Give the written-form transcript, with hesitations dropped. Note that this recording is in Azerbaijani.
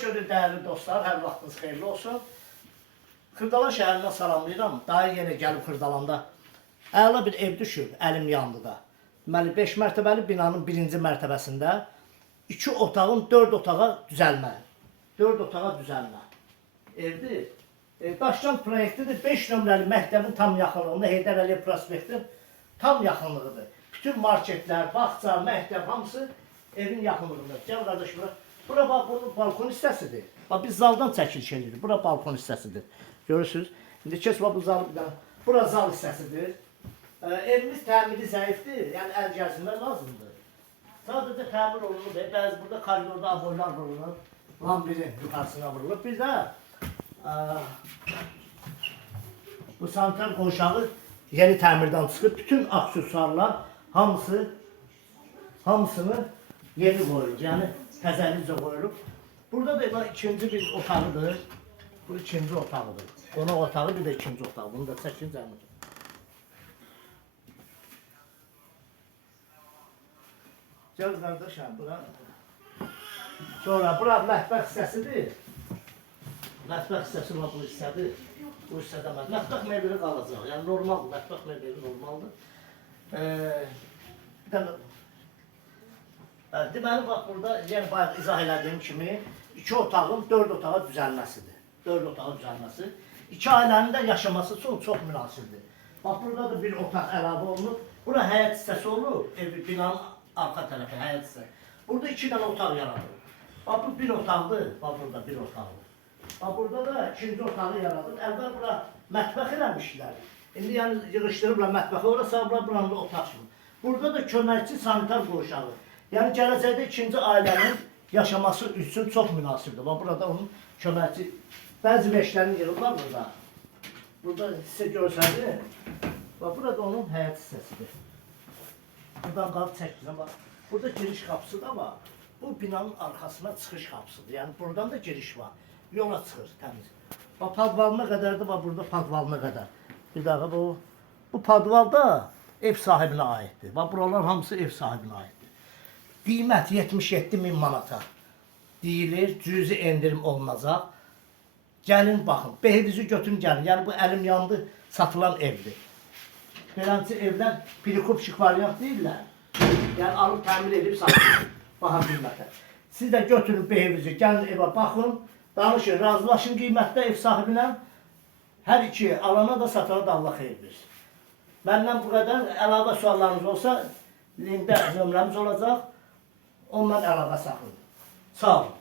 Xoş gördük dəyərli dostlar, hər vaxtınız xeyirli olsun. Xırdalan şəhərindən salamlayıram. Daha yenə gəlib Xırdalanda əla bir ev düşüb, əlim yandıda. Deməli, 5 mərtəbəli binanın birinci mərtəbəsində 2 otağın 4 otağa düzəlmə. 4 otağa düzəlmə evdir. Daşcan proyektidir. 5 nömrəli məktəbin tam yaxınlığında, Heydər Əliyev prospektin tam yaxınlığıdır. Bütün marketlər, bağça, məktəb hamısı evin yaxınlığında. Gəl qardaş bura. Bura bax, bunun balkon hissəsidir. Bax, biz zaldan çəkiliş edirik. Bura balkon hissəsidir. Görürsünüz. İndi keç bax, bu zal bir dənə. Bura zal hissəsidir. Evimiz təmiri zəifdir. Yəni, əl gəzmək lazımdır. Sadəcə təmir olunur. Bəzi burada koridorda aboylar vurulur. Lambirin yuxarısına vurulur. Bir də bu sanitar qonşağı yeni təmirdən çıxıb. Bütün aksesuarlar hamısını yeni qoyulur. Yəni, təzəlicə qoyulub. Burada da ikinci bir otağıdır. Bu ikinci otağıdır. Qonaq otağı, bir də ikinci otağı. Bunu da çəkin cəmdir. Gəl qardaşım, bura. Sonra, bura mətbəx hissəsidir. Mətbəx hissəsi var, bu hissədir. Bu hissədə mətbəx mebeli qalacaq. Yəni, normaldır, mətbəx mebeli normaldır. Bir dənə deməli, bax, burada yəni, bayaq izah elədiyim kimi 2 otağın 4 otağa düzəlməsidir. 4 otağa düzəlməsi. 2 ailənin də yaşaması üçün çox münasibdir. Bax, burada da bir otaq əlavə olunub. Bura həyət hissəsi olur, binanın arxa tərəfi həyət hissəsi. Burada 2 dənə otaq yaradılır. Bax, bu bir otaqdır, bax, burada bir otaqdır. Bax, burada da ikinci otağı yaradılır. Əvvəl bura mətbəx eləmişdilər. İndi yəni yığışdırıblar mətbəxi, ora sağlar, buranın da otaq kimi. Burada da köməkçi sanitar qonşağı. Yəni, gələcəkdə ikinci ailənin yaşaması üçün çox münasibdir. Bax, burada onun köməkçi, bəzi veşlərini yığırlar burada. Burada sizə görsədir. Bax, burada onun həyat hissəsidir. Buradan qalıb çəkdirəm. Bax, burada giriş qapısı da var. Bu binanın arxasına çıxış qapısıdır. Yəni, buradan da giriş var. Yola çıxır, təmiz. Bax, padvalına qədərdir, bax, burada padvalına qədər. Bir dəqiqə, bu padval da ev sahibinə aiddir. Bax, buralar hamısı ev sahibinə aiddir. Qiymət 77.000 manata deyilir, cüzi endirim olunacaq. Gəlin, baxın, behivizi götürün, gəlin. Yəni, bu əlim yandı, satılan evdir. Beləncə evlər pirikopşik variant deyirlər. Yəni, alıb təmir edib satılır. Baxa qiymətə. Siz də götürün behivizi, gəlin evə baxın, danışın, razılaşın qiymətdə ev sahibinə. Hər iki alana da satana da Allah xeyir versin. Məndən bu qədər əlavə suallarınız olsa, linkdə nömrəmiz olacaq. Ondan əlaqə saxlayın. Sağ olun.